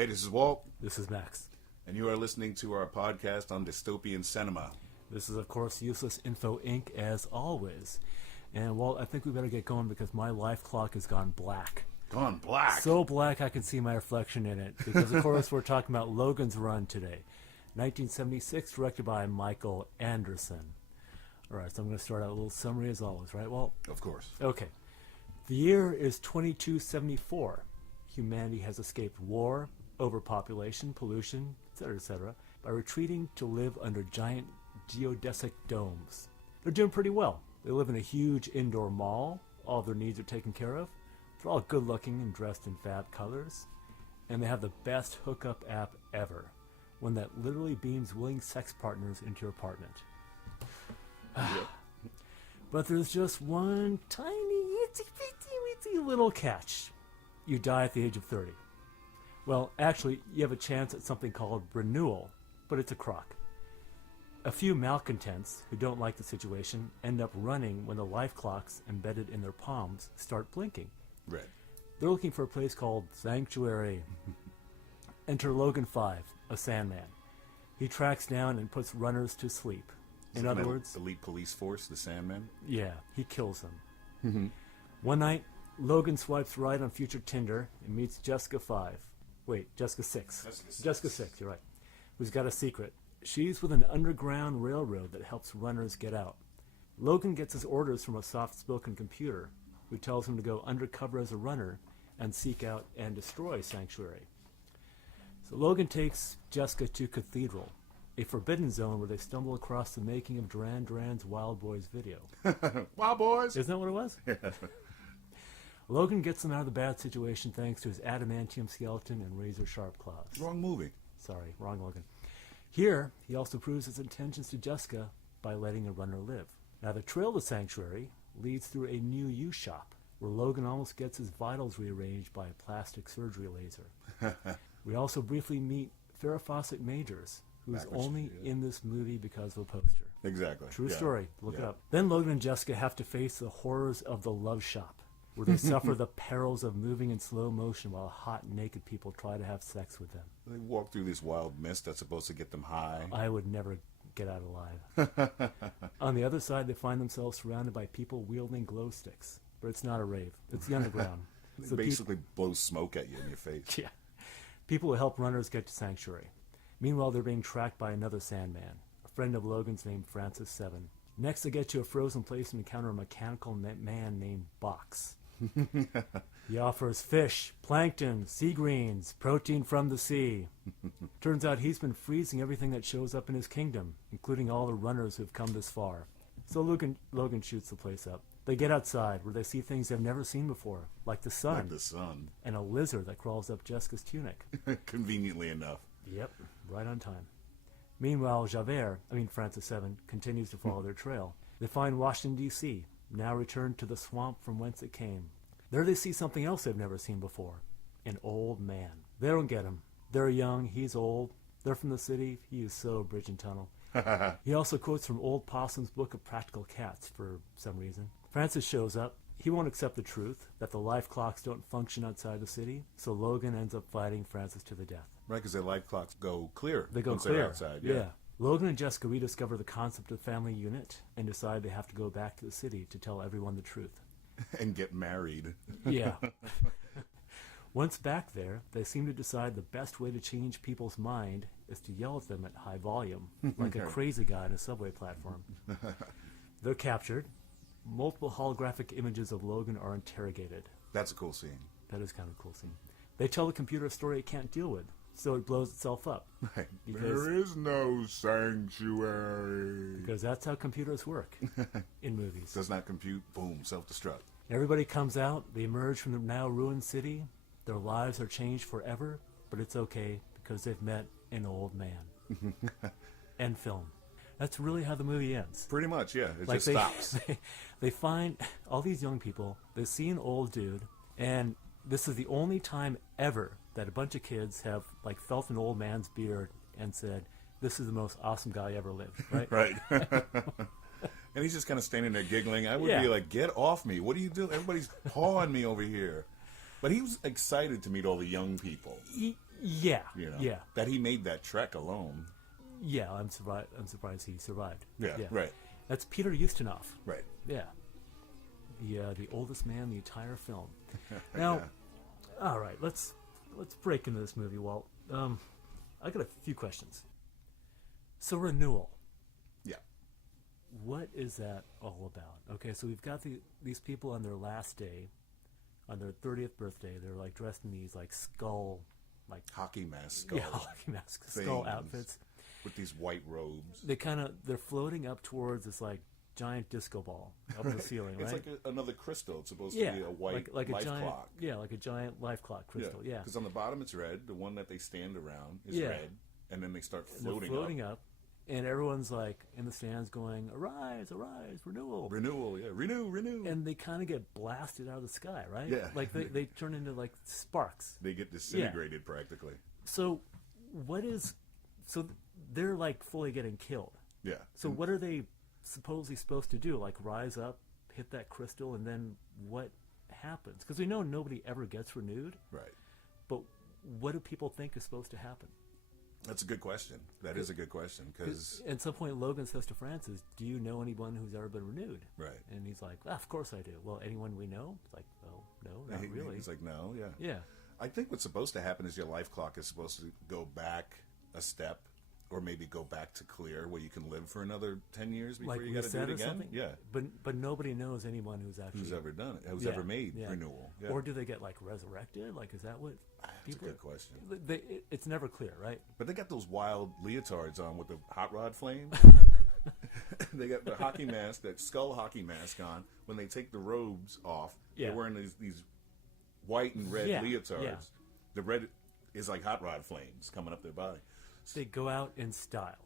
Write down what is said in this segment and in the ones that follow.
Hey, this is Walt. This is Max. And you are listening to our podcast on dystopian cinema. This is, of course, Useless Info Inc., as always. And, Walt, I think we better get going because my life clock has gone black. Gone black? So black I can see my reflection in it. Because, of course, we're talking about Logan's Run today. 1976, directed by Michael Anderson. All right, so I'm going to start out a little summary as always, right, Walt? Of course. Okay. The year is 2274. Humanity has escaped war, overpopulation, pollution, etc., by retreating to live under giant geodesic domes. They're doing pretty well. They live in a huge indoor mall. All of their needs are taken care of. They're all good-looking and dressed in fab colors. And they have the best hookup app ever. One that literally beams willing sex partners into your apartment. Yep. But there's just one tiny, itsy-bitsy little catch. You die at the age of 30. Well, actually, you have a chance at something called renewal, but it's a crock. A few malcontents who don't like the situation end up running when the life clocks embedded in their palms start blinking. Red. They're looking for a place called Sanctuary. Enter Logan 5, a Sandman. He tracks down and puts runners to sleep. In other words... Elite police force, the Sandman? Yeah, he kills them. One night, Logan swipes right on future Tinder and meets Jessica 5. Wait, Jessica 6. Jessica 6, you're right. Who's got a secret. She's with an underground railroad that helps runners get out. Logan gets his orders from a soft-spoken computer who tells him to go undercover as a runner and seek out and destroy Sanctuary. So Logan takes Jessica to Cathedral, a forbidden zone where they stumble across the making of Duran Duran's Wild Boys video. Wild Boys? Isn't that what it was? Yeah. Logan gets them out of the bad situation thanks to his adamantium skeleton and razor-sharp claws. Wrong movie. Sorry, wrong Logan. Here, he also proves his intentions to Jessica by letting a runner live. Now, the trail to Sanctuary leads through a new U-shop, where Logan almost gets his vitals rearranged by a plastic surgery laser. We also briefly meet Farrah Fawcett Majors, who's only in this movie because of a poster. Exactly. True story. Look it up. Then Logan and Jessica have to face the horrors of the love shop, where they suffer the perils of moving in slow motion while hot, naked people try to have sex with them. They walk through this wild mist that's supposed to get them high. I would never get out alive. On the other side, they find themselves surrounded by people wielding glow sticks. But it's not a rave. It's the underground. It basically blows smoke at you in your face. Yeah. People who help runners get to Sanctuary. Meanwhile, they're being tracked by another Sandman, a friend of Logan's named Francis 7. Next, they get to a frozen place and encounter a mechanical man named Box. He offers fish, plankton, sea greens, protein from the sea. Turns out he's been freezing everything that shows up in his kingdom, including all the runners who've come this far. So Logan shoots the place up. They get outside, where they see things they've never seen before, like the sun. Like the sun. And a lizard that crawls up Jessica's tunic. Conveniently enough. Yep, right on time. Meanwhile, Francis 7, continues to follow their trail. They find Washington, D.C., now returned to the swamp from whence it came. There they see something else they've never seen before. An old man. They don't get him. They're young, he's old. They're from the city, he is so bridge and tunnel. He also quotes from Old Possum's Book of Practical Cats for some reason. Francis shows up. He won't accept the truth that the life clocks don't function outside the city, so Logan ends up fighting Francis to the death. Right, because their life clocks go clear. They go once clear. They're outside. Yeah. Logan and Jessica rediscover the concept of family unit and decide they have to go back to the city to tell everyone the truth. And get married. Yeah. Once back there, they seem to decide the best way to change people's mind is to yell at them at high volume, like a crazy guy on a subway platform. They're captured. Multiple holographic images of Logan are interrogated. That's a cool scene. That is kind of a cool scene. They tell the computer a story it can't deal with, so it blows itself up. Right. There is no sanctuary. Because that's how computers work in movies. Does not compute, boom, self-destruct. Everybody comes out, they emerge from the now ruined city, their lives are changed forever, but it's okay because they've met an old man. End film. That's really how the movie ends. Pretty much, yeah. It just stops. They find all these young people, they see an old dude, and this is the only time ever that a bunch of kids have felt an old man's beard and said, this is the most awesome guy ever lived, right? Right. And he's just kind of standing there giggling. I would be like, get off me. What are you doing? Everybody's pawing me over here. But he was excited to meet all the young people. Yeah, You know, yeah, that he made that trek alone. yeah. I'm surprised he survived. Yeah, right, That's Peter Ustinov. right. Yeah, the oldest man in the entire film. Now, all right, let's break into this movie, Walt. I got a few questions. So renewal. Yeah. What is that all about? Okay, so we've got these people on their last day, on their 30th birthday. They're like dressed in these like skull, like Hockey mask, skull, hockey mask, skull outfits with these white robes. They're floating up towards this like giant disco ball up in the ceiling, right? It's like another crystal. It's supposed to be a white like a life giant, clock. Yeah, like a giant life clock crystal. Yeah, because on the bottom it's red. The one that they stand around is red, and then they start floating up. And everyone's like in the stands going, "Arise, arise, renewal, renewal, yeah, renew." And they kind of get blasted out of the sky, right? Yeah, like they turn into like sparks. They get disintegrated practically. So they're like fully getting killed. Yeah. So what are they supposedly supposed to do? Like rise up, hit that crystal, and then what happens? Because we know nobody ever gets renewed. Right. But what do people think is supposed to happen? That's a good question. That is a good question because at some point Logan says to Francis, "Do you know anyone who's ever been renewed?" Right. And he's like, "Of course I do." Well, anyone we know? It's like, "Oh, no, not really." He's like, "No, yeah." Yeah. I think what's supposed to happen is your life clock is supposed to go back a step, or maybe go back to clear, where you can live for another 10 years before like you got to do it again. Something? Yeah. But nobody knows anyone who's ever done it, who's ever made renewal. Yeah. Or do they get like resurrected? Like, is that what? That's a good question. It's never clear, right? But they got those wild leotards on with the hot rod flames. They got the hockey mask, that skull hockey mask on. When they take the robes off, they're wearing these white and red leotards. Yeah. The red is like hot rod flames coming up their body. They go out in style.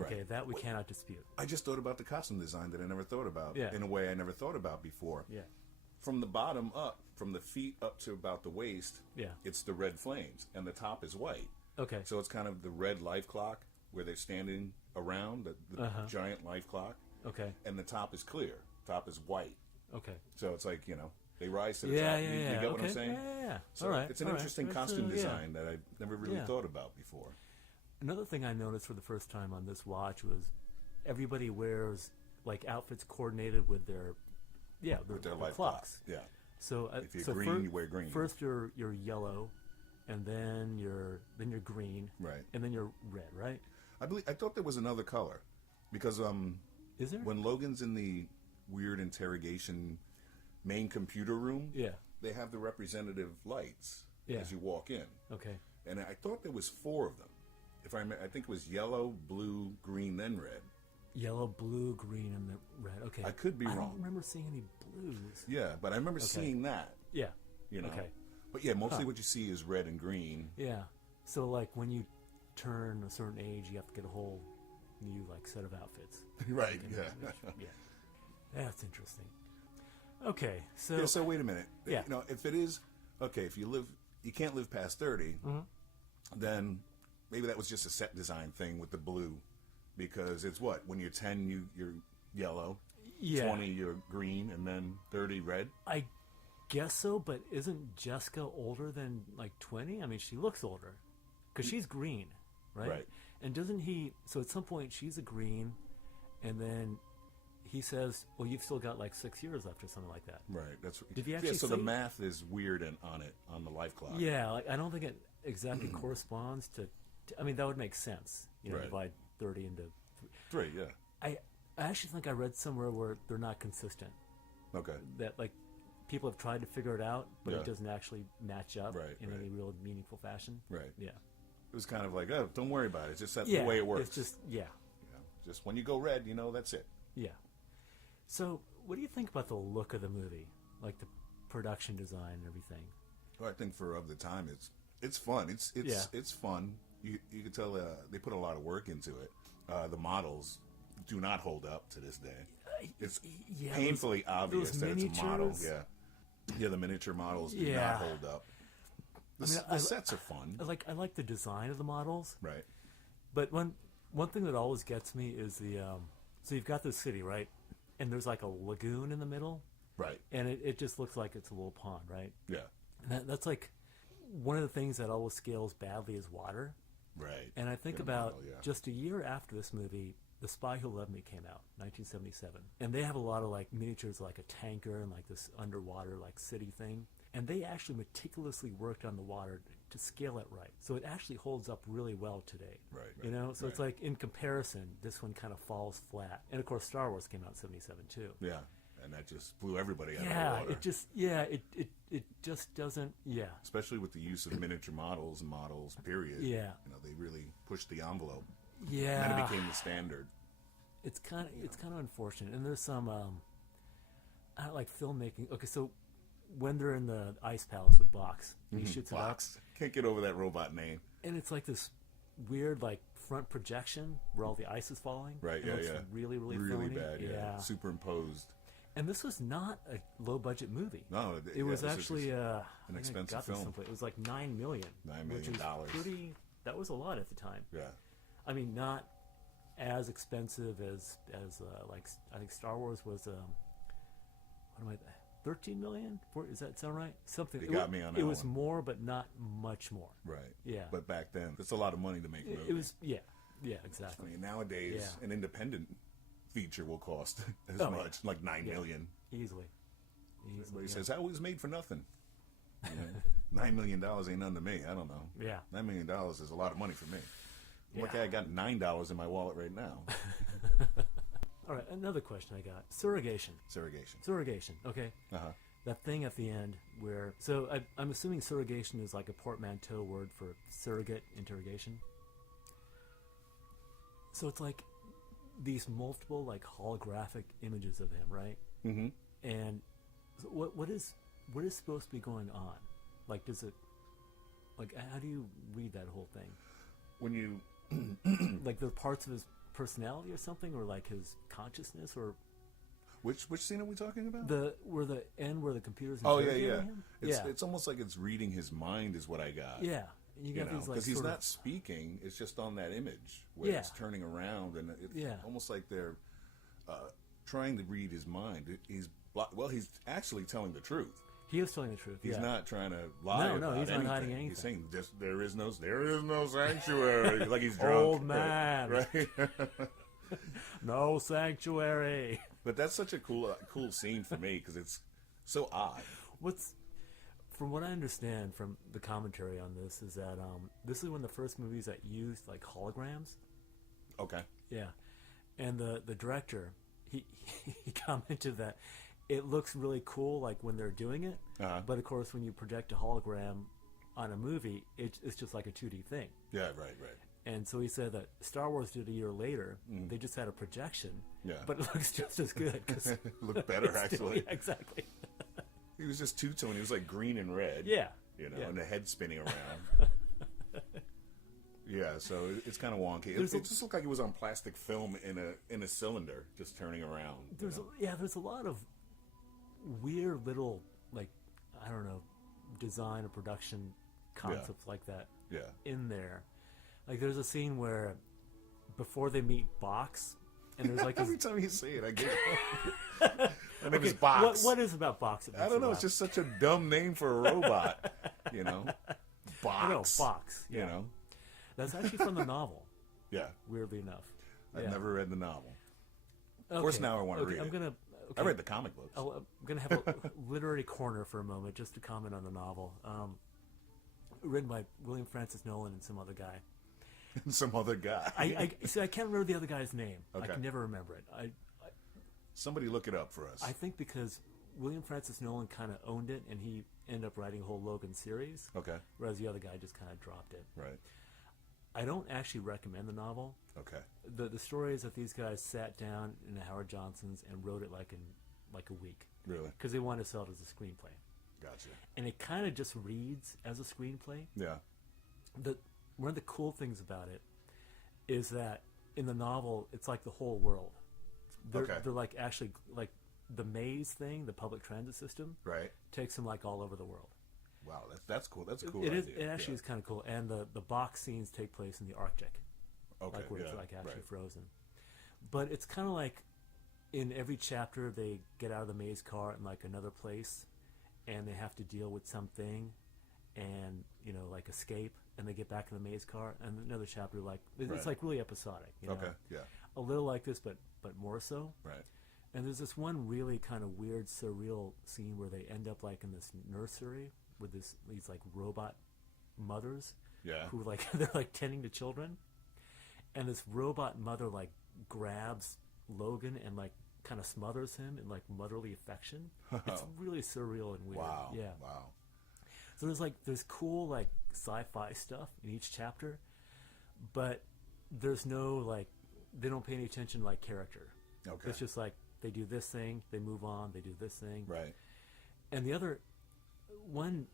Okay, Right. that we cannot dispute. I just thought about the costume design that I never thought about in a way I never thought about before. Yeah. From the bottom up, from the feet up to about the waist, it's the red flames, and the top is white. Okay. So it's kind of the red life clock where they're standing around, the giant life clock. Okay. And the top is clear. Top is white. Okay. So it's like, they rise to the top. You get what I'm saying? Yeah. So all right. it's an interesting costume design that I never really thought about before. Another thing I noticed for the first time on this watch was everybody wears like outfits coordinated with their life clocks. Yeah. So if you're green, you wear green. First you're yellow, and then you're green, right, and then you're red, right? I thought there was another color, because is there? When Logan's in the weird interrogation main computer room, they have the representative lights as you walk in. Okay. And I thought there was 4 of them. If I think it was yellow, blue, green, then red. Yellow, blue, green, and the red. Okay. I could be wrong. I don't remember seeing any blues. Yeah, but I remember seeing that. Yeah. Okay. But mostly what you see is red and green. Yeah. So like when you turn a certain age, you have to get a whole new like set of outfits. Right. Yeah. That's interesting. Okay. So. So wait a minute. Yeah. If it is if you can't live past 30, then maybe that was just a set design thing with the blue, because it's what, when you're 10 you're yellow, 20 you're green, and then 30 red. I guess so, but isn't Jessica older than like 20? I mean, she looks older because she's green, right? Right. And doesn't he? So at some point she's a green, and then he says, "Well, you've still got like 6 years left," or something like that. Right. That's Did he actually? So the math is weird on the life clock. Yeah, like I don't think it exactly corresponds to. I mean, that would make sense. Right. Divide 30 into 3. Yeah. I actually think I read somewhere where they're not consistent. Okay. That like people have tried to figure it out, but Yeah. it doesn't actually match up in Right. any real meaningful fashion. Right. Yeah. It was kind of like, oh, don't worry about it. It's just that's the way it works. It's just Just when you go red, that's it. Yeah. So, what do you think about the look of the movie, like the production design and everything? Well, I think of the time, it's fun. It's fun. You can tell they put a lot of work into it. The models do not hold up to this day. It's painfully obvious that it's a model. Yeah, the miniature models do not hold up. The sets are fun. I like the design of the models. Right. But one thing that always gets me is so you've got this city, right? And there's like a lagoon in the middle. Right. And it just looks like it's a little pond, right? Yeah. And that's like, one of the things that always scales badly is water. Right. And I think about just a year after this movie, The Spy Who Loved Me came out, 1977. And they have a lot of like miniatures, like a tanker and like this underwater like city thing. And they actually meticulously worked on the water to scale it right. So it actually holds up really well today. Right. You know, so it's like in comparison, this one kind of falls flat. And of course, Star Wars came out in 77 too. Yeah. And that just blew everybody out of the water. It just doesn't, Especially with the use of miniature models and models, period. Yeah. You know, they really pushed the envelope. Yeah. And then it became the standard. It's kind of unfortunate. And there's some, I don't like filmmaking. Okay, so when they're in the ice palace with Box, he shoots Box. Can't get over that robot name. And it's like this weird, like, front projection where all the ice is falling. Right, It looks really, really phony. Bad, superimposed. And this was not a low-budget movie. No, it was actually an expensive film. It was like $9 million. $9 million. Which was that was a lot at the time. Yeah. I mean, not as expensive as like I think Star Wars was. What am I? 13 million? Does that sound right? Something. It got me on that. It was one. more, but not much more. Right. Yeah. But back then, it's a lot of money to make a movie. It was. Yeah, exactly. I mean, nowadays, an independent feature will cost as much, like $9 million. Easily. Everybody says, "That was made for nothing." You know, $9 million ain't nothing to me. I don't know. Yeah. $9 million is a lot of money for me. Okay, I got $9 in my wallet right now. All right, another question I got. Surrogation. Okay. That thing at the end where... So I'm assuming surrogation is like a portmanteau word for surrogate interrogation. So it's like these multiple like holographic images of him, right? Mm-hmm. And what is supposed to be going on? Like, does it... Like, how do you read that whole thing? When you... like the parts of his personality or something, or like his consciousness, or which scene are we talking about? Where the computer's him? It's almost like it's reading his mind is what I got. Yeah. And you got these like, because he's not speaking, it's just on that image where it's turning around, and it's almost like they're trying to read his mind. He's actually telling the truth. He is telling the truth. He's not trying to lie. No, he's not hiding anything. He's saying there is no sanctuary. Like he's drunk. Old man. Right? No sanctuary. But that's such a cool scene for me because it's so odd. From what I understand from the commentary on this is that this is one of the first movies that used like holograms. Okay. Yeah, and the director he commented that it looks really cool like when they're doing it, but of course when you project a hologram on a movie, it's just like a 2D thing. Yeah, right. And so he said that Star Wars did a year later. They just had a projection, but it looks just as good. It looked better, actually. Yeah, exactly. He was just two-tone. He was like green and red. Yeah. And the head spinning around. Yeah, so it's kind of wonky. It just looked like it was on plastic film in a cylinder, just turning around. There's a lot of weird little, like, I don't know, design or production concepts like that in there. Like, there's a scene where before they meet Box, and there's like every time you say it, I get it. And it's Box. What is about Box? I don't know. It's just such a dumb name for a robot. Box. I know, Box. Yeah. That's actually from the novel. Yeah. Weirdly enough. I've never read the novel. Of course, now I want to read it. I read the comic books. I'm going to have a literary corner for a moment just to comment on the novel. Written by William Francis Nolan and some other guy. I can't remember the other guy's name. Okay. I can never remember it. Somebody look it up for us. I think because William Francis Nolan kind of owned it, and he ended up writing a whole Logan series. Okay. Whereas the other guy just kind of dropped it. Right. I don't actually recommend the novel. Okay. The story is that these guys sat down in the Howard Johnsons and wrote it like a week. Really? Because they wanted to sell it as a screenplay. Gotcha. And it kind of just reads as a screenplay. Yeah. One of the cool things about it is that in the novel, it's like the whole world. They're like actually like the maze thing, the public transit system. Right. Takes them like all over the world. Wow, that's cool. That's a cool idea. It actually is kind of cool. And the Box scenes take place in the Arctic. Okay. Like where it's like actually frozen. But it's kind of like in every chapter they get out of the maze car in like another place and they have to deal with something. and like escape, and they get back in the maze car, and another chapter like it's like really episodic. Okay, yeah, a little like this, but more so. Right. And there's this one really kind of weird, surreal scene where they end up like in this nursery with these like robot mothers, who like they're like tending to children, and this robot mother like grabs Logan and like kind of smothers him in like motherly affection. It's really surreal and weird. Wow. Yeah. Wow. So there's cool like sci-fi stuff in each chapter, but there's no like they don't pay any attention to like character. Okay. It's just like they do this thing, they move on, they do this thing. Right. And the other one,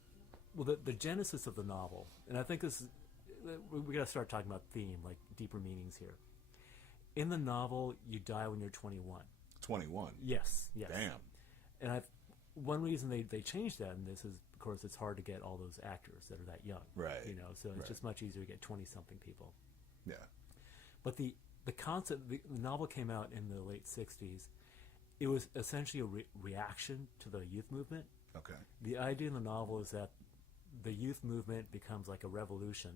well, the genesis of the novel, and I think this is, we got to start talking about theme, like deeper meanings here. In the novel, you die when you're 21. 21? Yes. Damn. And one reason they changed that in this is, of course, it's hard to get all those actors that are that young. Right. So it's just much easier to get 20-something people. Yeah. But the concept, the novel came out in the late 60s. It was essentially a reaction to the youth movement. Okay. The idea in the novel is that the youth movement becomes like a revolution.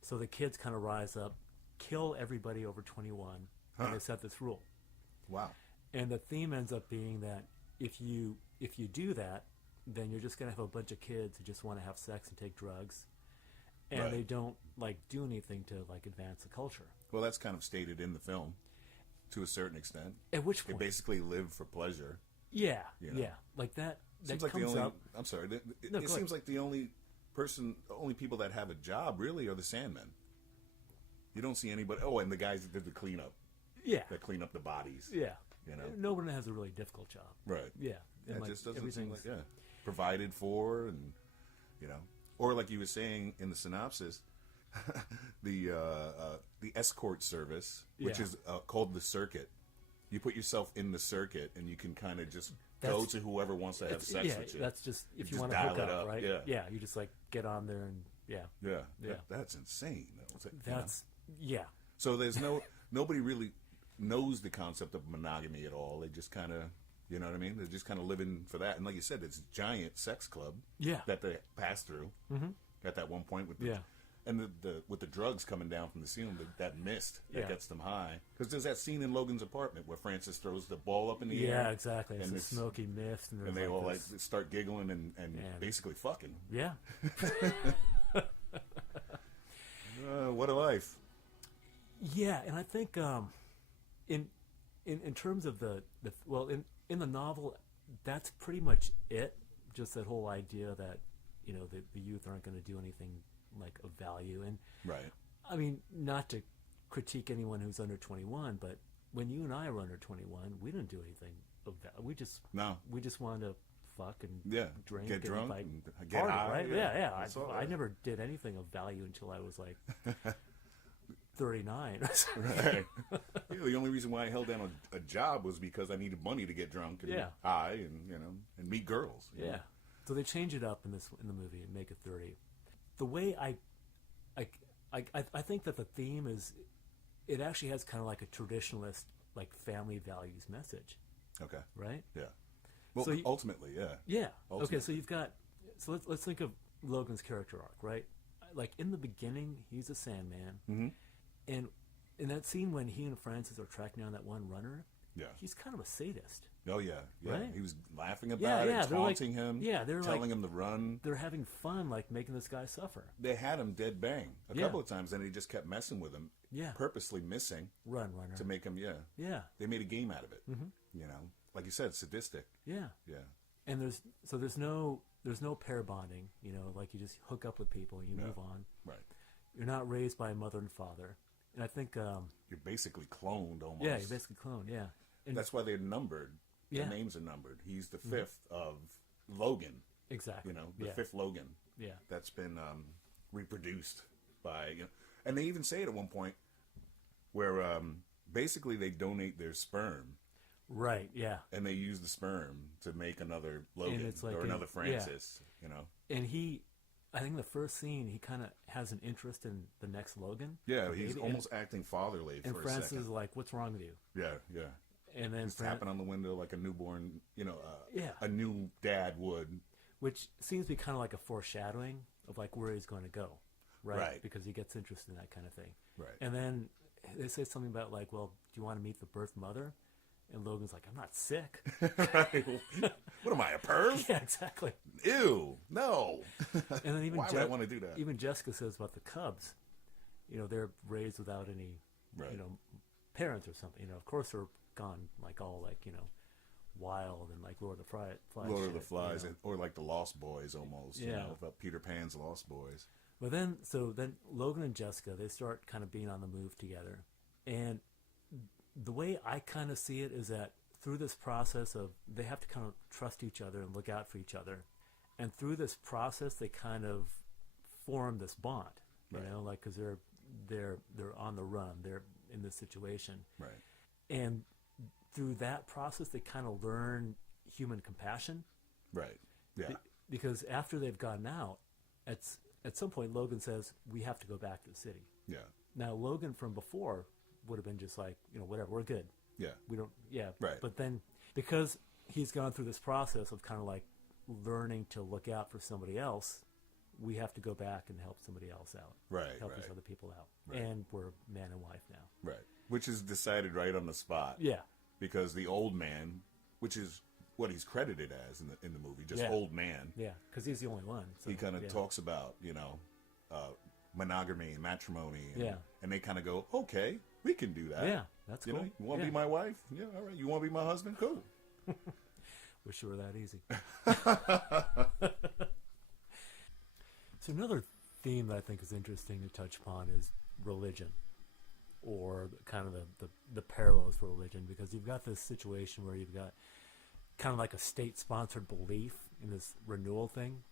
So the kids kind of rise up, kill everybody over 21, and they set this rule. Wow. And the theme ends up being that if you do that, then you're just going to have a bunch of kids who just want to have sex and take drugs, and they don't like do anything to like advance the culture. Well, that's kind of stated in the film, to a certain extent. At which point they basically live for pleasure. Yeah, like that. Seems that like comes the only. up. I'm sorry. It seems like the only people that have a job really are the Sandmen. You don't see anybody. Oh, and the guys that did the cleanup. Yeah. That clean up the bodies. Yeah. No one has a really difficult job. Right. Yeah. And it like, just doesn't seem like provided for, and or like you were saying in the synopsis, the escort service, which is called the circuit. You put yourself in the circuit, and you can kind of just go to whoever wants to have sex with you. That's just if you just want to hook dial it up, up, right? yeah. You just like get on there and That's insane. So there's nobody really knows the concept of monogamy at all. They just kind of, you know what I mean? They're just kind of living for that. And like you said, it's a giant sex club that they pass through at that one point with and the with the drugs coming down from the ceiling, that mist that gets them high. Because there's that scene in Logan's apartment where Francis throws the ball up in the air. Yeah, exactly. And it's a smoky mist. And they all like start giggling and basically fucking. Yeah. What a life. Yeah, and I think in terms of in the novel, that's pretty much it. Just that whole idea that the youth aren't going to do anything like of value. And I mean, not to critique anyone who's under 21, but when you and I were under 21, we didn't do anything of value. We just wanted to fuck and drink, get drunk, like, and get party, high. right? Yeah. I never did anything of value until I was like 39. Right. The only reason why I held down a job was because I needed money to get drunk and high and and meet girls. You know? So they change it up in the movie and make it 30. The way I think that the theme is, it actually has kind of like a traditionalist like family values message. Okay. Right. Yeah. Well, so ultimately, yeah. Ultimately. Okay, so you've got. So let's think of Logan's character arc, right? Like in the beginning, he's a Sandman, and in that scene when he and Francis are tracking down that one runner, he's kind of a sadist. Oh yeah. Right? He was laughing about it, taunting him, they're telling him to run. They're having fun, like making this guy suffer. They had him dead bang a couple of times, and he just kept messing with him. Yeah. Purposely missing. Runner. To make him. Yeah. They made a game out of it. Like you said, sadistic. Yeah. Yeah. And there's no pair bonding. Like you just hook up with people and you move on. Right. You're not raised by a mother and father. And I think you're basically cloned almost. Yeah, you're basically cloned. Yeah. And that's why they're numbered. Their names are numbered. He's the fifth of Logan. Exactly. The fifth Logan. Yeah. That's been reproduced by and they even say it at one point where basically they donate their sperm. Right. Yeah. And they use the sperm to make another Logan or another Francis. And I think the first scene, he kind of has an interest in the next Logan. Yeah, he's almost acting fatherly for a second. And Francis is like, "What's wrong with you?" Yeah. And then he's tapping on the window like a newborn, a new dad would. which seems to be kind of like a foreshadowing of like where he's going to go, right? Right. Because he gets interested in that kind of thing. Right. And then they say something about like, well, do you want to meet the birth mother? And Logan's like, I'm not sick. Right. What am I, a perv? Yeah, exactly. Ew, no. And then even Why would I want to do that? Even Jessica says about the Cubs, they're raised without any, parents or something. Of course they're gone like all like, wild and like Lord of the Flies. Lord of the Flies, or like the Lost Boys almost. About Peter Pan's Lost Boys. But then Logan and Jessica, they start kind of being on the move together. And the way I kind of see it is that through this process of they have to kind of trust each other and look out for each other. And through this process, they kind of form this bond, like because they're on the run, they're in this situation. Right. And through that process, they kind of learn human compassion. Right. Yeah. Because after they've gotten out, at some point, Logan says, we have to go back to the city. Yeah. Now, Logan from before would have been just like, whatever, we're good. Yeah. We don't, yeah. Right. But then, because he's gone through this process of kind of like learning to look out for somebody else, we have to go back and help somebody else out. Right. Help these other people out. Right. And we're man and wife now. Right. Which is decided right on the spot. Yeah. Because the old man, which is what he's credited as in the movie, just old man. Yeah, because he's the only one. So, he kind of talks about, monogamy and matrimony. And they kind of go, okay, we can do that. Yeah, that's cool. You want to be my wife? Yeah, all right. You want to be my husband? Cool. Wish it were that easy. So another theme that I think is interesting to touch upon is religion, or kind of the parallels for religion, because you've got this situation where you've got kind of like a state-sponsored belief in this renewal thing.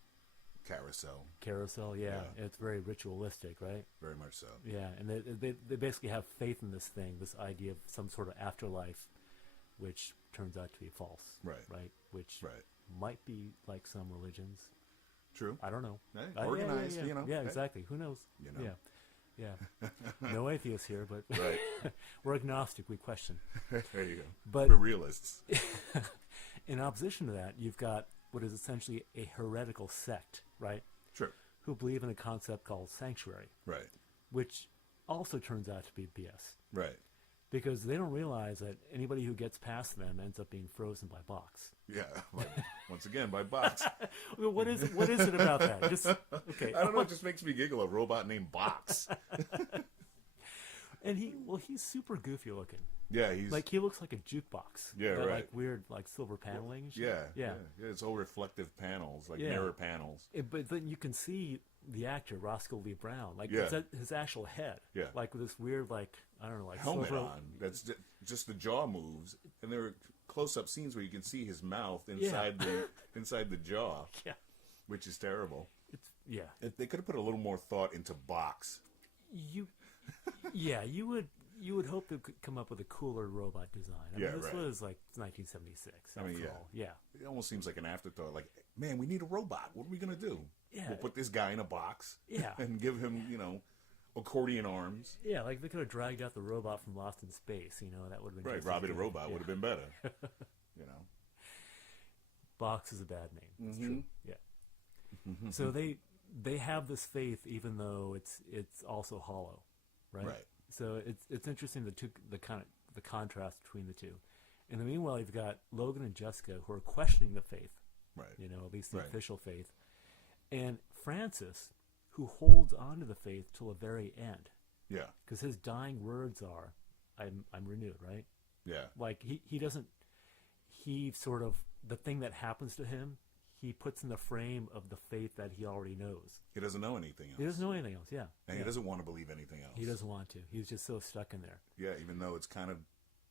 Carousel, yeah. It's very ritualistic, right? Very much so. Yeah, and they basically have faith in this thing, this idea of some sort of afterlife, which turns out to be false. Right? Which might be like some religions. True. I don't know. Hey, organized, Yeah, exactly. Who knows? Yeah. No atheists here, but we're agnostic. We question. There you go. But we're realists. In opposition to that, you've got what is essentially a heretical sect, right? True. Who believe in a concept called sanctuary. Right. Which also turns out to be BS. Right. Because they don't realize that anybody who gets past them ends up being frozen by box. Yeah, once again, by box. Well, what is it about that? Just okay. I don't know. It just makes me giggle. A robot named Box. And he's super goofy looking. Yeah, he looks like a jukebox. Yeah, right. Like weird, like silver paneling. And shit. Yeah. It's all reflective panels, like mirror panels. But then you can see the actor Roscoe Lee Brown, his actual head. Yeah. Like with this weird, I don't know, like helmet silver on. That's just the jaw moves, and there are close-up scenes where you can see his mouth inside the jaw. Yeah. Which is terrible. If they could have put a little more thought into Box. You would hope to come up with a cooler robot design. This was like 1976. Yeah. It almost seems like an afterthought. Like, man, we need a robot. What are we gonna do? Yeah. We'll put this guy in a box. Yeah. And give him, accordion arms. Yeah, like they could have dragged out the robot from Lost in Space. That would have been right. Robbie the Robot would have been better. Box is a bad name. It's true. Yeah. Mm-hmm. So they have this faith, even though it's also hollow, right? Right. So it's interesting the contrast between the two. In the meanwhile, you've got Logan and Jessica who are questioning the faith, right? At least the official faith, and Francis, who holds on to the faith till the very end. Yeah. Because his dying words are, "I'm renewed," right? Yeah. Like he doesn't. He sort of the thing that happens to him, he puts in the frame of the faith that he already knows. He doesn't know anything else. He doesn't know anything else, yeah. And he doesn't want to believe anything else. He doesn't want to. He's just so stuck in there. Yeah, even though it's kind of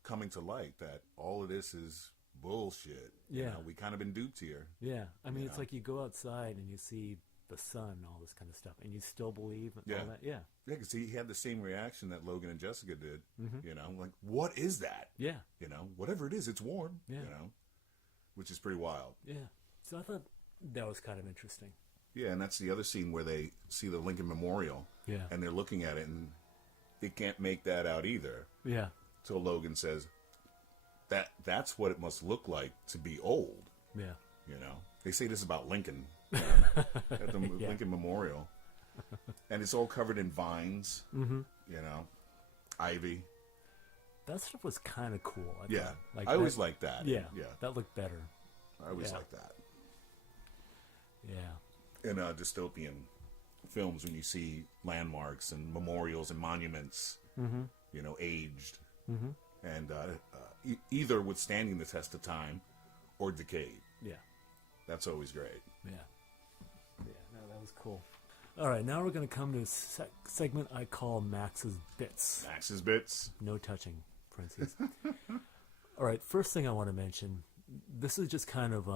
coming to light that all of this is bullshit. Yeah. We kind of been duped here. Yeah. I mean, it's like you go outside and you see the sun and all this kind of stuff, and you still believe in all that. Yeah. Yeah, because he had the same reaction that Logan and Jessica did. Mm-hmm. Like, what is that? Yeah. Whatever it is, it's warm. Yeah. Which is pretty wild. Yeah. So I thought that was kind of interesting. Yeah, and that's the other scene where they see the Lincoln Memorial. Yeah. And they're looking at it, and they can't make that out either. Yeah. Till Logan says, that's what it must look like to be old. Yeah. They say this about Lincoln at the Lincoln Memorial, and it's all covered in vines. Mm-hmm. You know, ivy. That stuff was kind of cool. I thought. Like I always liked that. Yeah, that looked better. I always liked that. Yeah. In dystopian films, when you see landmarks and memorials and monuments, you know, aged, and either withstanding the test of time or decayed. Yeah. That's always great. Yeah. Yeah, no, that was cool. All right, now we're going to come to a segment I call Max's Bits. Max's Bits. No touching, parentheses. All right, first thing I want to mention, this is just kind of,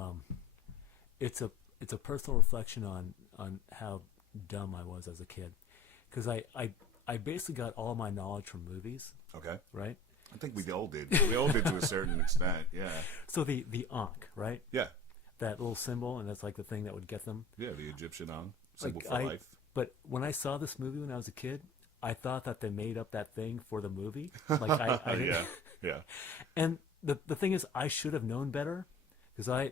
it's a personal reflection on how dumb I was as a kid. Because I basically got all my knowledge from movies. Okay. Right? I think we all did. We all did to a certain extent, yeah. So the Ankh, right? Yeah. That little symbol, and that's like the thing that would get them. Yeah, the Egyptian Ankh, symbol for life. But when I saw this movie when I was a kid, I thought that they made up that thing for the movie. Like I didn't. Yeah. And the thing is, I should have known better, because I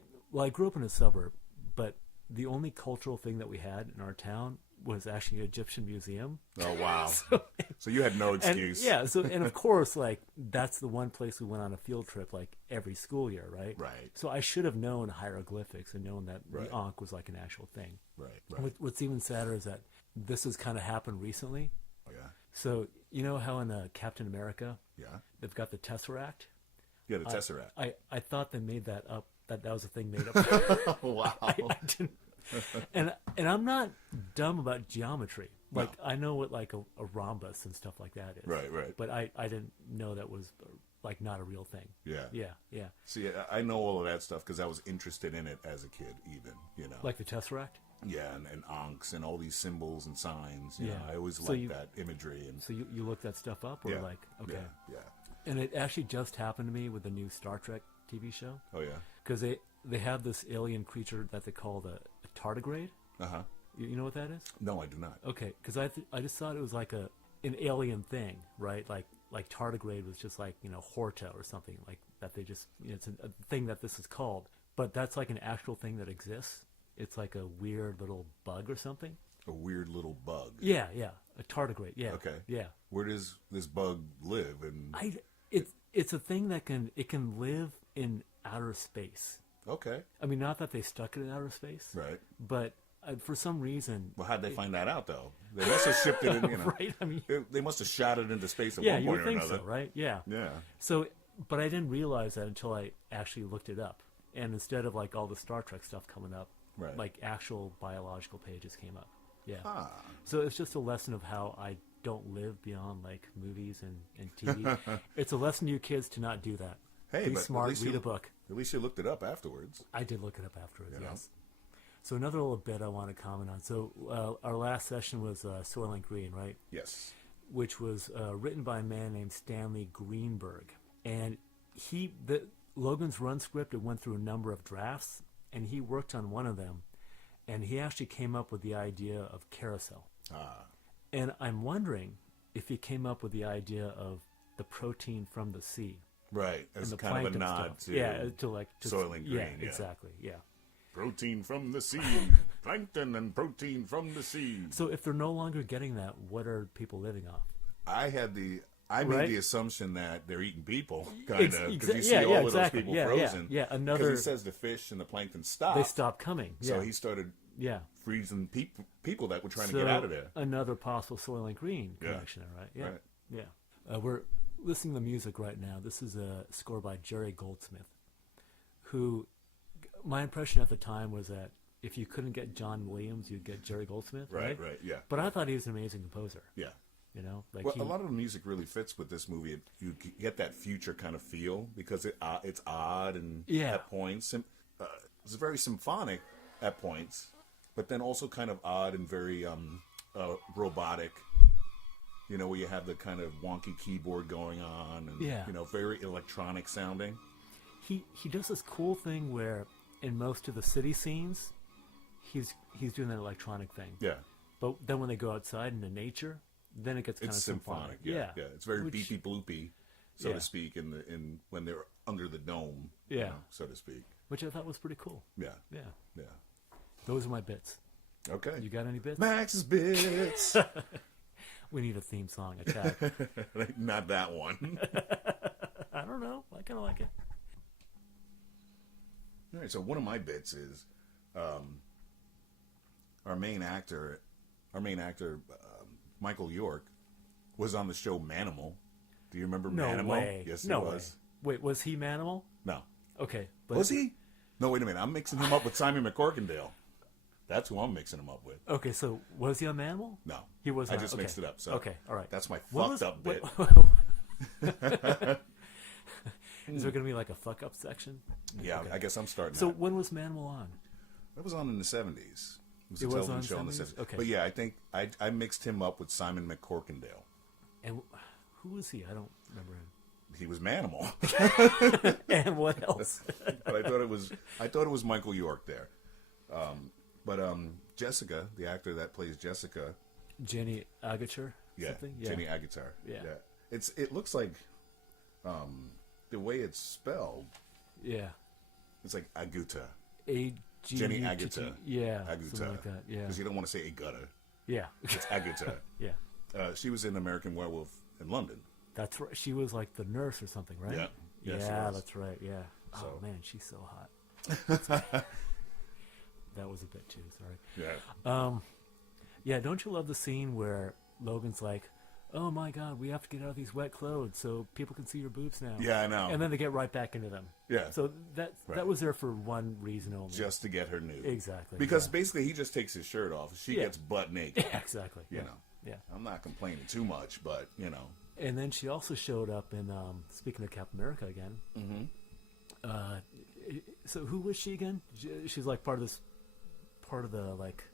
grew up in a suburb, but the only cultural thing that we had in our town was actually an Egyptian museum. Oh, wow. So you had no excuse. And of course, like, that's the one place we went on a field trip, like, every school year, right? Right. So I should have known hieroglyphics and known that the Ankh was like an actual thing. Right. What's even sadder is that this has kind of happened recently. Oh, yeah. So, you know how in Captain America, they've got the Tesseract? Yeah, the Tesseract. I thought they made that up, that was a thing made up. Wow. I didn't. And I'm not dumb about geometry. Like, I know what, like, a rhombus and stuff like that is. Right. But I didn't know that was, like, not a real thing. Yeah. See, I know all of that stuff because I was interested in it as a kid, even, you know. Like the Tesseract? Yeah, and Ankhs and all these symbols and signs. You know, I always liked that imagery. And so you looked that stuff up? Or like, okay. Yeah. And it actually just happened to me with the new Star Trek TV show. Oh, yeah. Because they have this alien creature that they call the tardigrade. Uh-huh. You know what that is? No, I do not. Okay, because I just thought it was like an alien thing, right? Like tardigrade was just like, you know, Horta or something like that. They just, you know, it's a thing that this is called, but that's like an actual thing that exists. It's like a weird little bug or something. A weird little bug. Yeah, a tardigrade. Yeah. Okay. Yeah. Where does this bug live? And it's a thing that can live in outer space. Okay. I mean, not that they stuck it in outer space. Right. But for some reason. Well, how'd they find that out, though? They must have shipped it in, you know. Right. I mean, they must have shot it into space at yeah, one you point would or think another. so, right? Yeah. Yeah. So, but I didn't realize that until I actually looked it up. And instead of like all the Star Trek stuff coming up, like actual biological pages came up. Yeah. Ah. So it's just a lesson of how I don't live beyond like movies and TV. It's a lesson to you kids to not do that. Hey, be smart, read a book. At least you looked it up afterwards. I did look it up afterwards, yes. So another little bit I want to comment on. So our last session was Soylent Green, right? Yes. Which was written by a man named Stanley Greenberg. And Logan's run script, it went through a number of drafts, and he worked on one of them. And he actually came up with the idea of carousel. Ah. And I'm wondering if he came up with the idea of the protein from the sea. Right, as kind of a nod to Soylent Green. Yeah, exactly, yeah. Protein from the sea, plankton and protein from the sea. So if they're no longer getting that, what are people living off? I made the assumption that they're eating people, kind of, because you see all of those people frozen. Yeah, because he says the fish and the plankton stop. They stop coming. So he started freezing people that were trying to get out of there. Another possible Soylent Green connection, right? Yeah, right. Yeah. We're listening to music right now. This is a score by Jerry Goldsmith, who, my impression at the time was that if you couldn't get John Williams, you'd get Jerry Goldsmith, right? Right, yeah. But I thought he was an amazing composer. Yeah. You know, like a lot of the music really fits with this movie. You get that future kind of feel because it's odd and at points. It's very symphonic at points, but then also kind of odd and very robotic. You know, where you have the kind of wonky keyboard going on, and you know, very electronic sounding. He does this cool thing where in most of the city scenes, he's doing that electronic thing. Yeah. But then when they go outside into nature, then it gets kind of symphonic. Yeah. It's very beepy bloopy, so to speak, in when they're under the dome, you know, so to speak. which I thought was pretty cool. Yeah. Yeah. Yeah. Those are my bits. Okay. You got any bits? Max's bits. We need a theme song. Attack. Not that one. I don't know. I kind of like it. All right. So one of my bits is our main actor, Michael York, was on the show Manimal. Do you remember Manimal? No way. Yes, he no was. Way. Wait, was he Manimal? No. Okay. But Was he? No, wait a minute. I'm mixing him up with Simon McCorkindale. That's who I'm mixing him up with. Okay, so was he on Manimal? No. He was not. I just mixed it up. So okay, all right. That's my fucked up bit. Is there going to be like a fuck up section? Yeah, okay. I guess I'm starting So that. when was Manimal on? That was on in the 70s. It was It a was television on show in the 70s? 70s. Okay. But yeah, I think I mixed him up with Simon McCorkindale. And who was he? I don't remember him. He was Manimal. And what else? But I thought it was Michael York there. But Jessica, the actor that plays Jessica, Jenny Agutter? yeah, Something? Jenny Agutter. Yeah. It looks like the way it's spelled, Yeah. it's like Aguta. Jenny Agutter. Yeah. Aguta. Something like that. Yeah. Because you don't want to say Agutter. Yeah. It's Aguta. Yeah. She was in American Werewolf in London. That's right. She was like the nurse or something, right? Yeah. Yeah, she Yeah, was. that's right. Yeah. So- Oh man, she's so hot. That was a bit too. Sorry. Yeah. Yeah. Don't you love the scene where Logan's like, "Oh my God, we have to get out of these wet clothes so people can see your boobs now." Yeah, I know. And then they get right back into them. Yeah. So that Right. was there for one reason only. Just to get her nude. Exactly. Because yeah. basically he just takes his shirt off. She Yeah. gets butt naked. Yeah, exactly. You yeah. know. Yeah. I'm not complaining too much, but, you know. And then she also showed up in speaking of Captain America again. Mm-hmm. So who was she again? She's like part of the like.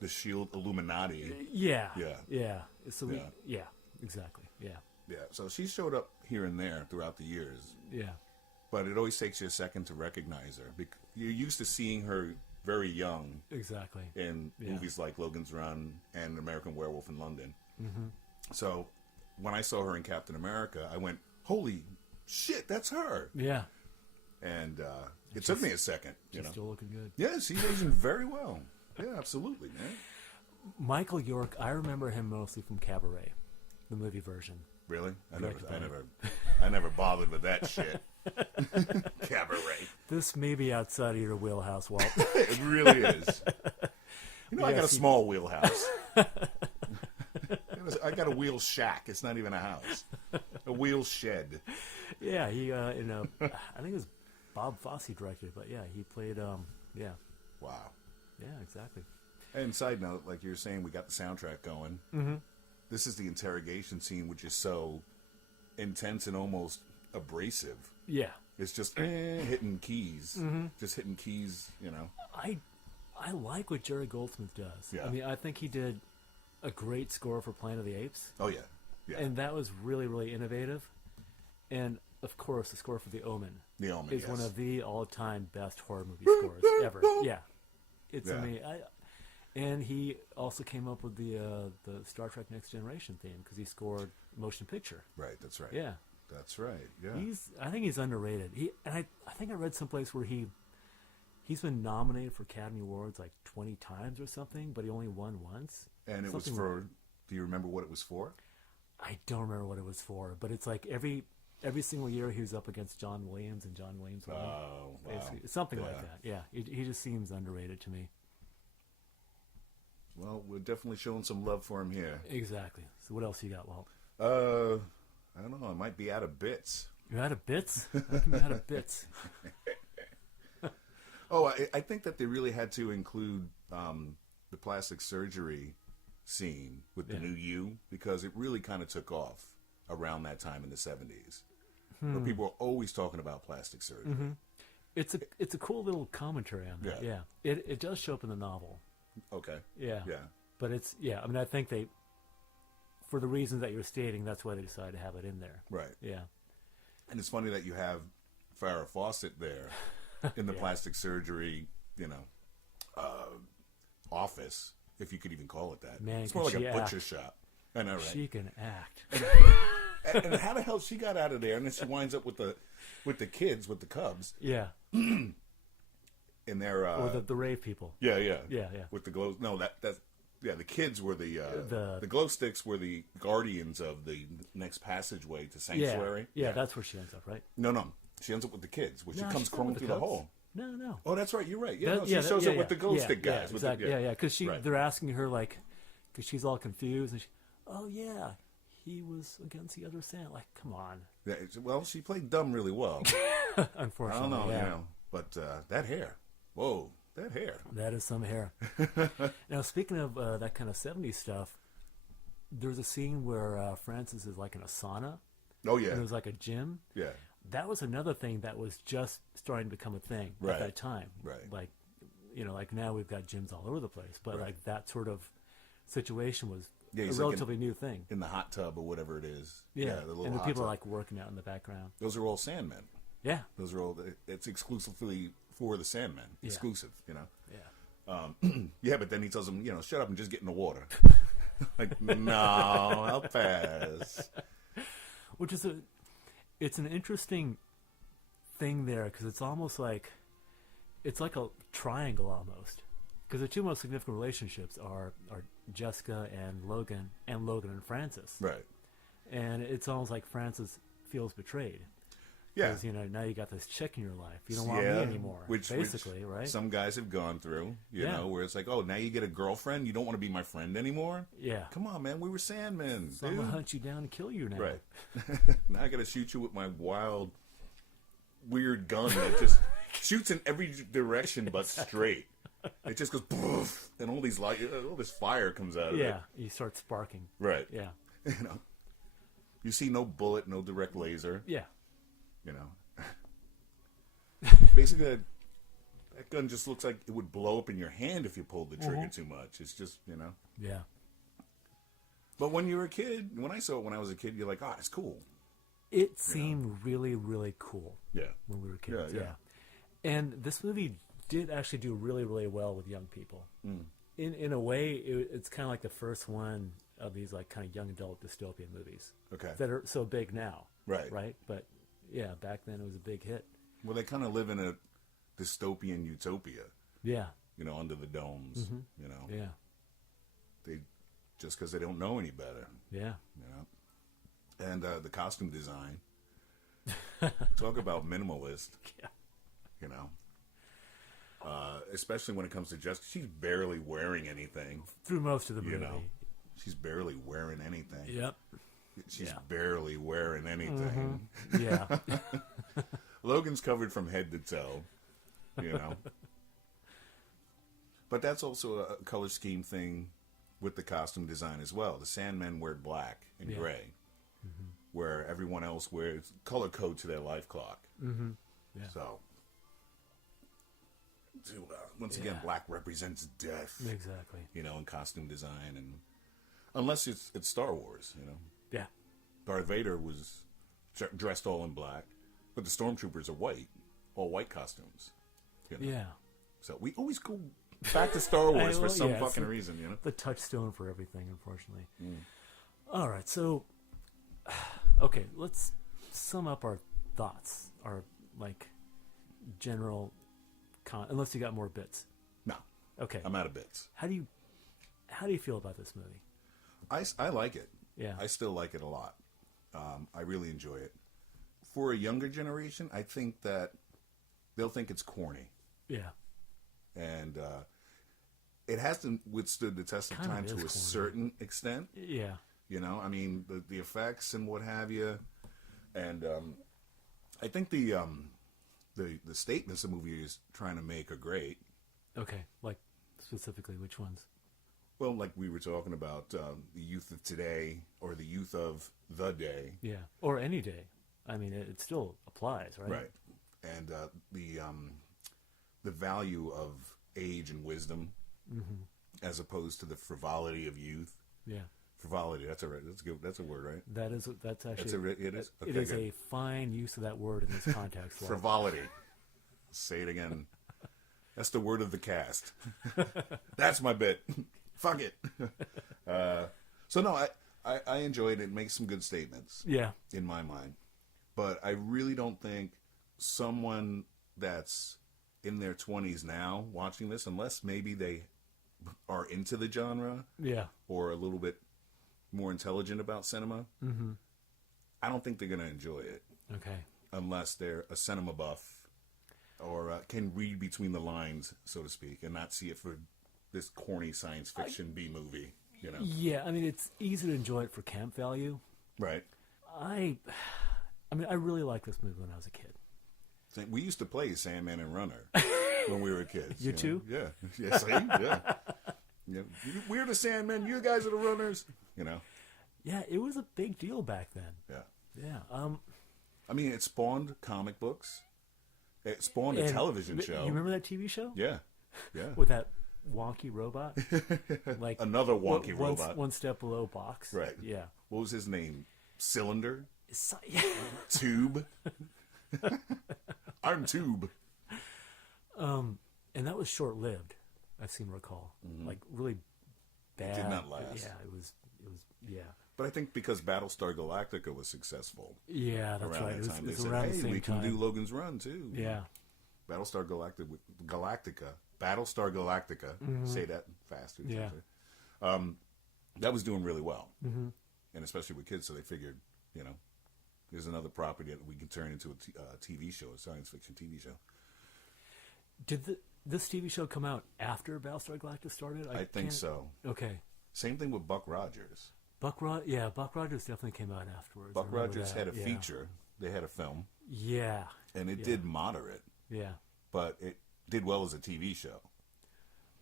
The Shield Illuminati. Yeah. Yeah. Yeah. So Yeah. yeah, exactly. Yeah. Yeah. So she showed up here and there throughout the years. Yeah. But it always takes you a second to recognize her. You're used to seeing her very young Exactly. in Yeah. movies like Logan's Run and American Werewolf in London. Mm-hmm. So when I saw her in Captain America, I went, holy shit, that's her. Yeah. And it took me a second. You She's know? still looking good. Yeah, she's aging very well. Yeah, absolutely, man. Michael York, I remember him mostly from Cabaret, the movie version. Really? Directed by- I never bothered with that shit. Cabaret. This may be outside of your wheelhouse, Walt. It really is. You know, I got a Yes, small wheelhouse. I got a wheel shack. It's not even a house. A wheel shed. Yeah, he I think it was Bob Fosse directed, but yeah, he played yeah. Wow. Yeah, exactly. And side note, like you were saying, we got the soundtrack going. Mm-hmm. This is the interrogation scene, which is so intense and almost abrasive. Yeah. It's just hitting keys. Mm-hmm. Just hitting keys, you know. I like what Jerry Goldsmith does. Yeah. I mean, I think he did a great score for Planet of the Apes. Oh, yeah. Yeah. And that was really, really innovative. And, of course, the score for The Omen The Omen, is yes. one of the all-time best horror movie scores ever. Yeah. It's Yeah. amazing. And he also came up with the Star Trek Next Generation theme because he scored motion picture. Right, that's right. Yeah. That's right, yeah. I think he's underrated. I think I read someplace where he's been nominated for Academy Awards like 20 times or something, but he only won once. And it was Something for, do you remember what it was for? I don't remember what it was for, but it's like every single year he was up against John Williams, and John Williams won. Oh, wow. Basically. Something like Yeah. that. Yeah, he just seems underrated to me. Well, we're definitely showing some love for him here. Exactly. So what else you got, Walt? I don't know. I might be out of bits. You're out of bits? How come you're out of bits? Oh, I think that they really had to include the plastic surgery scene with the new you, because it really kind of took off around that time in the 70s. Where people were always talking about plastic surgery. Mm-hmm. It's a cool little commentary on that. Yeah. Yeah. It does show up in the novel. Okay. Yeah. Yeah. But I mean, I think they, for the reasons that you're stating, that's why they decided to have it in there. Right. Yeah. And it's funny that you have Farrah Fawcett there in the plastic surgery, office, if you could even call it that. Man, it's more can like a she butcher act. shop. I know, right? She can act. And how the hell she got out of there? And then she winds up with the kids, with the Cubs. Yeah. And they're or the rave people. Yeah. Yeah. With the glow. No, that's the kids were the glow sticks were the guardians of the next passageway to Sanctuary. Yeah, that's where she ends up, right? No. She ends up with the kids, where she comes crawling through the hole. No. Oh, that's right. You're right. Yeah, she shows up with the glow stick guys. Yeah, exactly. Because they're asking her because she's all confused, and he was against the other Santa. Like, come on. Yeah, well, she played dumb really well. Unfortunately, I don't know, but that hair. Whoa, that hair. That is some hair. Now, speaking of that kind of 70s stuff, there's a scene where Francis is like in a sauna. Oh, yeah. And it was like a gym. Yeah. That was another thing that was just starting to become a thing at that time. Right. Like, like now we've got gyms all over the place, but like that sort of situation was a relatively new thing. In the hot tub or whatever it is. Yeah. The little and the hot people tub. are like working out in the background. Those are all Sandmen. Yeah. Those are all. It's exclusively for the Sandmen. Exclusive, Yeah. But then he tells them, shut up and just get in the water. Like, no, I'll pass. Which is it's an interesting thing there, because it's almost like it's like a triangle almost, because the two most significant relationships are Jessica and Logan and Francis, Right? And it's almost like Francis feels betrayed. Yeah, because now you got this chick in your life, you don't want me anymore, which right? Some guys have gone through, you know, where it's like, oh, now you get a girlfriend, you don't want to be my friend anymore. Yeah, come on, man, we were Sandmen. So I'm gonna hunt you down and kill you now. Right. Now I gotta shoot you with my wild, weird gun that just shoots in every direction but straight. It just goes poof, and all this fire comes out of it. Yeah, you start sparking. Right. Yeah. You see no bullet, no direct laser. Yeah. Basically, that gun just looks like it would blow up in your hand if you pulled the trigger too much. It's just, Yeah. But when you were a kid, when I saw it when I was a kid, you're like, it's cool. It seemed really, really cool. Yeah. When we were kids. Yeah. And this movie did actually do really, really well with young people. Mm. In a way, it's kind of like the first one of these like kind of young adult dystopian movies. Okay. That are so big now. Right. Right? But yeah, back then it was a big hit. Well, they kind of live in a dystopian utopia. Yeah. Under the domes. Yeah. They just because they don't know any better. Yeah. And the costume design. Talk about minimalist. Yeah. Especially when it comes to Jessica, she's barely wearing anything through most of the movie. She's barely wearing anything. Yep. She's barely wearing anything. Mm-hmm. Yeah. Logan's covered from head to toe. But that's also a color scheme thing with the costume design as well. The Sandmen wear black and gray, where everyone else wears color code to their life clock. Mm-hmm. Yeah. So, once again, black represents death. Exactly. In costume design, and unless it's Star Wars, Yeah. Darth Vader was dressed all in black, but the stormtroopers are white, all white costumes. Yeah. So we always go back to Star Wars for some fucking reason, The touchstone for everything, unfortunately. Mm. All right, so okay, let's sum up our thoughts, our general unless you got more bits. No. Okay. I'm out of bits. How do you feel about this movie? I like it. Yeah. I still like it a lot. I really enjoy it. For a younger generation, I think that they'll think it's corny. Yeah. And it hasn't withstood the test of time to a certain extent. Yeah. I mean, the effects and what have you. And I think the statements the movie is trying to make are great. Okay. Like, specifically, which ones? Well, like we were talking about the youth of today or the youth of the day. Yeah. Or any day. I mean, it still applies, right? Right. And the value of age and wisdom as opposed to the frivolity of youth. Yeah. Frivolity, that's good. That's a word, right? That's actually it is. Okay, it is a fine use of that word in this context. Frivolity. Say it again. That's the word of the cast. That's my bit. Fuck it. So no, I enjoy it. It makes some good statements. Yeah. In my mind. But I really don't think someone that's in their 20s now watching this, unless maybe they are into the genre, or a little bit more intelligent about cinema, I don't think they're going to enjoy it. Okay. Unless they're a cinema buff or can read between the lines, so to speak, and not see it for this corny science fiction B movie. You know? Yeah, I mean, it's easy to enjoy it for camp value. Right. I mean, I really liked this movie when I was a kid. We used to play Sandman and Runner when we were kids. You too? Know? Yeah. Yeah, see? Yeah. Yeah. We're the Sandmen. You guys are the runners. You know? Yeah, it was a big deal back then. Yeah. Yeah. I mean, it spawned comic books. It spawned a television show. You remember that TV show? Yeah. Yeah. With that wonky robot? Like another wonky robot. One step below Box. Right. Yeah. What was his name? Cylinder? Tube. I'm Tube. And that was short-lived, I seem to recall. Like, really bad. It did not last. Yeah, it was, yeah. But I think because Battlestar Galactica was successful. Yeah, that's right. That time, it was they around said, the hey, same we time. can do Logan's Run, too. Yeah. Battlestar Galactica. Say that faster. Yeah. That was doing really well. And especially with kids, so they figured, you know, there's another property that we can turn into a TV show, a science fiction TV show. Did this TV show come out after Battlestar Galactica started? I think so. Okay. Same thing with Buck Rogers. Buck Rogers definitely came out afterwards. Buck Rogers had a feature. They had a film. Yeah. And it did moderate. Yeah. But it did well as a TV show.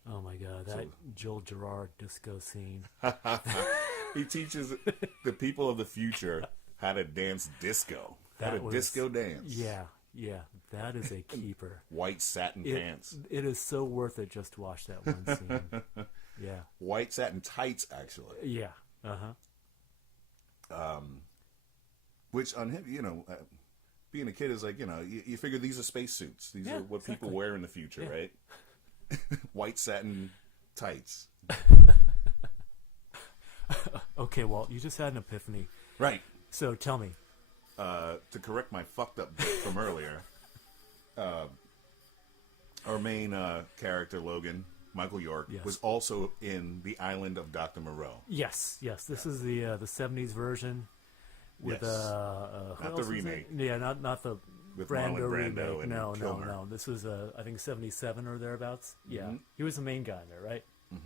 Oh my God, that Joel Gerard disco scene. He teaches the people of the future how to dance disco. Disco dance. Yeah, that is a keeper. White satin pants. It is so worth it just to watch that one scene. Yeah. White satin tights, actually. Yeah. Which on him, you know, being a kid is like, you know, you figure these are spacesuits. These are what people wear in the future, right? White satin tights. Okay, Walt, you just had an epiphany. Right. So tell me. To correct my fucked up bit from earlier, our main character, Logan, Michael York, was also in The Island of Dr. Moreau. Yes. This is the 70s version with not the remake. Yeah, not the with Brando Brando remake. And Kilmer. No. This was I think 77 or thereabouts. Yeah, he was the main guy in there, right?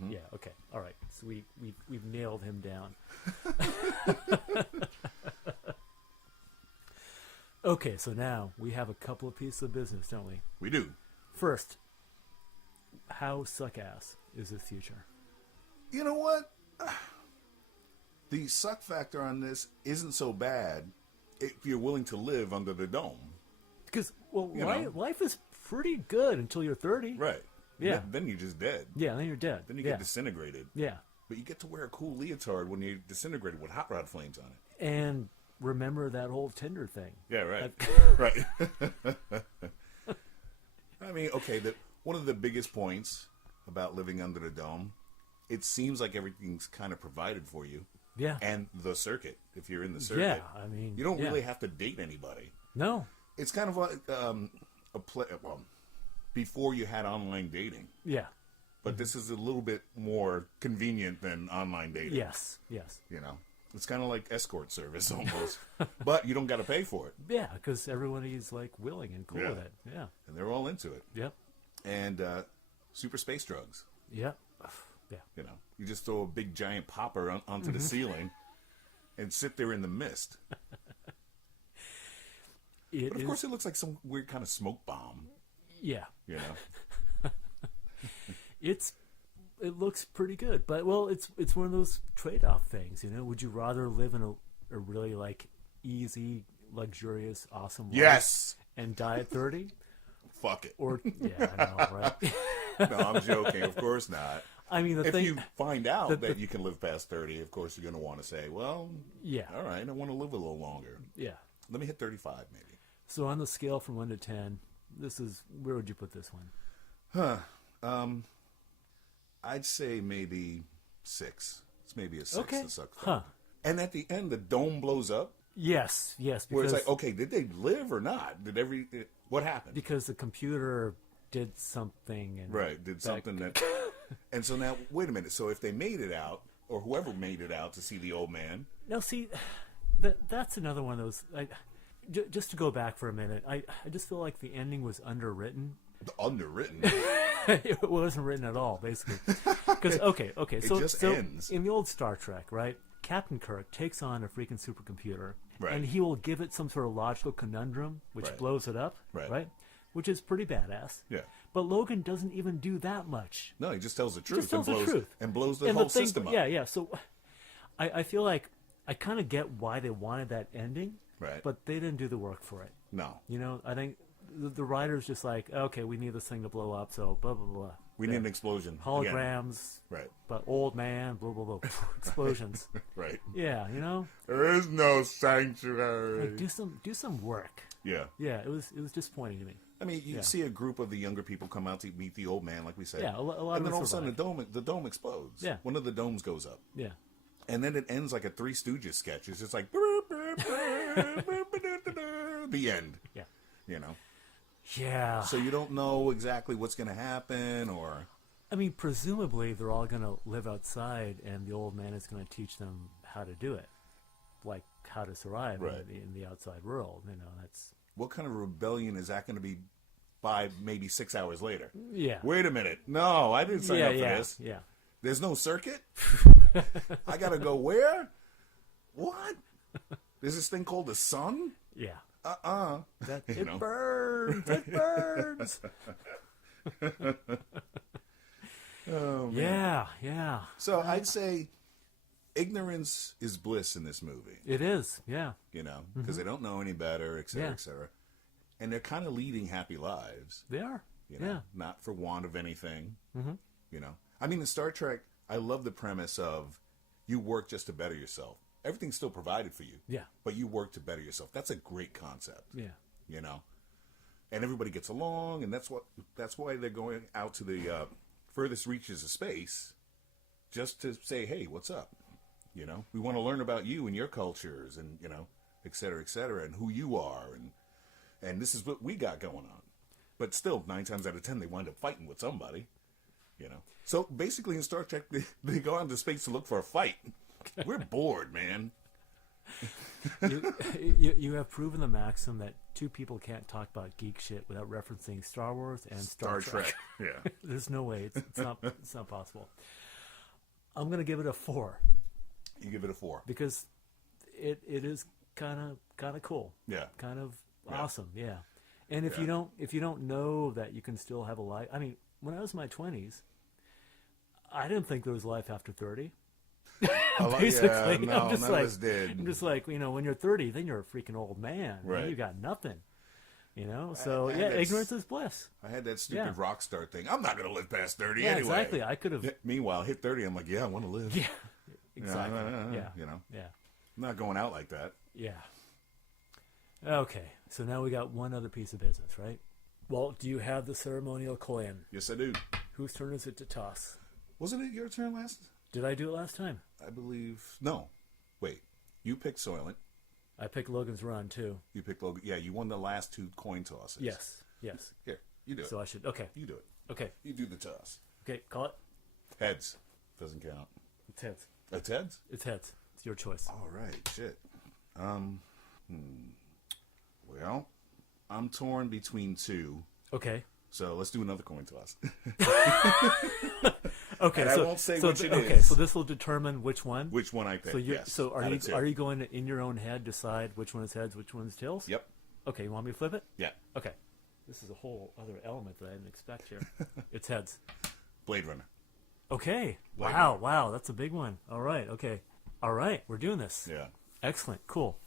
Yeah. Okay. All right. So we've nailed him down. Okay. So now we have a couple of pieces of business, don't we? We do. First, how suck-ass is the future? You know what? The suck factor on this isn't so bad if you're willing to live under the dome. Because, life is pretty good until you're 30. Right. Yeah. Then you're just dead. Yeah, then you're dead. Then you get disintegrated. Yeah. But you get to wear a cool leotard when you're disintegrated with hot rod flames on it. And remember that whole Tinder thing. Yeah, right. Right. I mean, okay, one of the biggest points about living under the dome, it seems like everything's kind of provided for you. Yeah. And the circuit, if you're in the circuit. Yeah, I mean, you don't really have to date anybody. No. It's kind of like before you had online dating. Yeah. But this is a little bit more convenient than online dating. Yes. You know, it's kind of like escort service almost. But you don't got to pay for it. Yeah, because everybody's like willing and cool with it. Yeah. And they're all into it. Yep. And super space drugs. Yep. Yeah. You know, you just throw a big giant popper onto the ceiling and sit there in the mist. But of course it looks like some weird kind of smoke bomb. Yeah. You know? It looks pretty good, but it's one of those trade-off things, you know. Would you rather live in a really like easy, luxurious, awesome life yes and die at 30? Fuck it. Or yeah, I know, right? No, I'm joking. Of course not. I mean, if you find out that you can live past 30, of course you're going to want to say, well, yeah, all right, I want to live a little longer. Yeah. Let me hit 35 maybe. So on the scale from 1 to 10, where would you put this one? I'd say maybe 6. It's maybe a 6. Okay. That sucks. And at the end, the dome blows up. Yes. Because, where it's like, okay, did they live or not? What happened? Because the computer did something. And did something that... And so now, wait a minute. So if they made it out, or whoever made it out to see the old man... Now, see, that's another one of those... just to go back for a minute, I just feel like the ending was underwritten. Underwritten? It wasn't written at all, basically. Because, okay. It just ends. In the old Star Trek, right, Captain Kirk takes on a freaking supercomputer, right, and he will give it some sort of logical conundrum, which right, blows it up, right, which is pretty badass. Yeah. But Logan doesn't even do that much. No, he just tells the truth. And blows the and whole system up. Yeah. So I feel like I kind of get why they wanted that ending, right, but they didn't do the work for it. No. You know, I think the writer's just like, okay, we need this thing to blow up, so blah, blah, blah. We need an explosion. Holograms. Again. Right. But old man, blah, blah, blah. Explosions. Right. Yeah, you know? There is no sanctuary. Like, do some work. Yeah. Yeah, it was disappointing to me. I mean, you see a group of the younger people come out to meet the old man, like we said. Yeah, a lot and of then all of a sudden the dome explodes. Yeah. One of the domes goes up. Yeah. And then it ends like a Three Stooges sketch. It's just like the end. Yeah. You know? Yeah. So you don't know exactly what's going to happen, or... I mean, presumably they're all going to live outside, and the old man is going to teach them how to do it. Like, how to survive in the outside world. You know, that's... What kind of rebellion is that going to be by maybe 6 hours later? Yeah. Wait a minute. No, I didn't sign up for this. Yeah. There's no circuit? I got to go where? What? There's this thing called the sun? Yeah. It burns. It burns. Oh, man. Yeah. So I'd say ignorance is bliss in this movie. It is, yeah. You know, because they don't know any better, et cetera, et cetera. And they're kind of leading happy lives. They are. You know, not for want of anything. Mm-hmm. You know, I mean, in Star Trek, I love the premise of you work just to better yourself. Everything's still provided for you. Yeah. But you work to better yourself. That's a great concept. Yeah. You know, and everybody gets along, and that's why they're going out to the furthest reaches of space, just to say, hey, what's up? You know, we want to learn about you and your cultures, and you know, et cetera, and who you are, and this is what we got going on. But still, 9 times out of 10, they wind up fighting with somebody. You know, so basically in Star Trek, they go out into space to look for a fight. We're bored, man. you have proven the maxim that two people can't talk about geek shit without referencing Star Wars and Star Trek. Yeah. There's no way. It's not possible. I'm going to give it a 4. You give it a 4. Because it is kind of cool. Yeah. Kind of awesome. Yeah. And if you don't know that you can still have a life. I mean, when I was in my 20s, I didn't think there was life after 30. Basically, I'm just like, you know, when you're 30, then you're a freaking old man. Right. You got nothing. You know, so ignorance is bliss. I had that stupid rock star thing. I'm not going to live past 30 yeah, anyway. Exactly. I could have. Meanwhile, hit 30, I'm like, yeah, I want to live. Yeah, exactly. You know, yeah. I'm not going out like that. Yeah. Okay, so now we got one other piece of business, right? Well, do you have the ceremonial coin? Yes, I do. Whose turn is it to toss? Wasn't it your turn last? Did I do it last time? I believe... No. Wait. You picked Soylent. I picked Logan's Run, too. You picked Logan. Yeah, you won the last 2 coin tosses. Yes. Here, you do it. So I should... Okay. You do it. Okay. You do the toss. Okay, call it. Heads. Doesn't count. It's heads. It's heads? It's heads. It's your choice. All right. Shit. Well, I'm torn between 2. Okay. So let's do another coin toss. Okay, and so I won't say which it is. Okay, so this will determine which one. Which one I pick. So are you going to, in your own head, decide which one is heads, which one is tails? Yep. Okay, you want me to flip it? Yeah. Okay. This is a whole other element that I didn't expect here. It's heads. Blade Runner. Okay. Blade Wow, Runner. wow, that's a big one. All right, okay. All right, we're doing this. Yeah. Excellent, cool.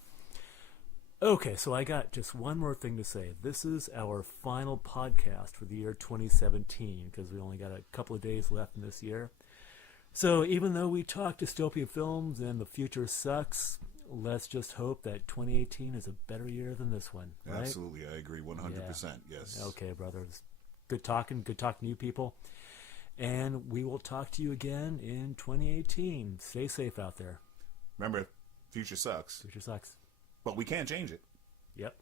Okay, so I got just one more thing to say. This is our final podcast for the year 2017 because we only got a couple of days left in this year. So even though we talk dystopian films and the future sucks, let's just hope that 2018 is a better year than this one. Right? Absolutely, I agree 100%. Yes. Okay, brothers. Good talking to you people. And we will talk to you again in 2018. Stay safe out there. Remember, Future sucks. Future sucks. But we can't change it. Yep.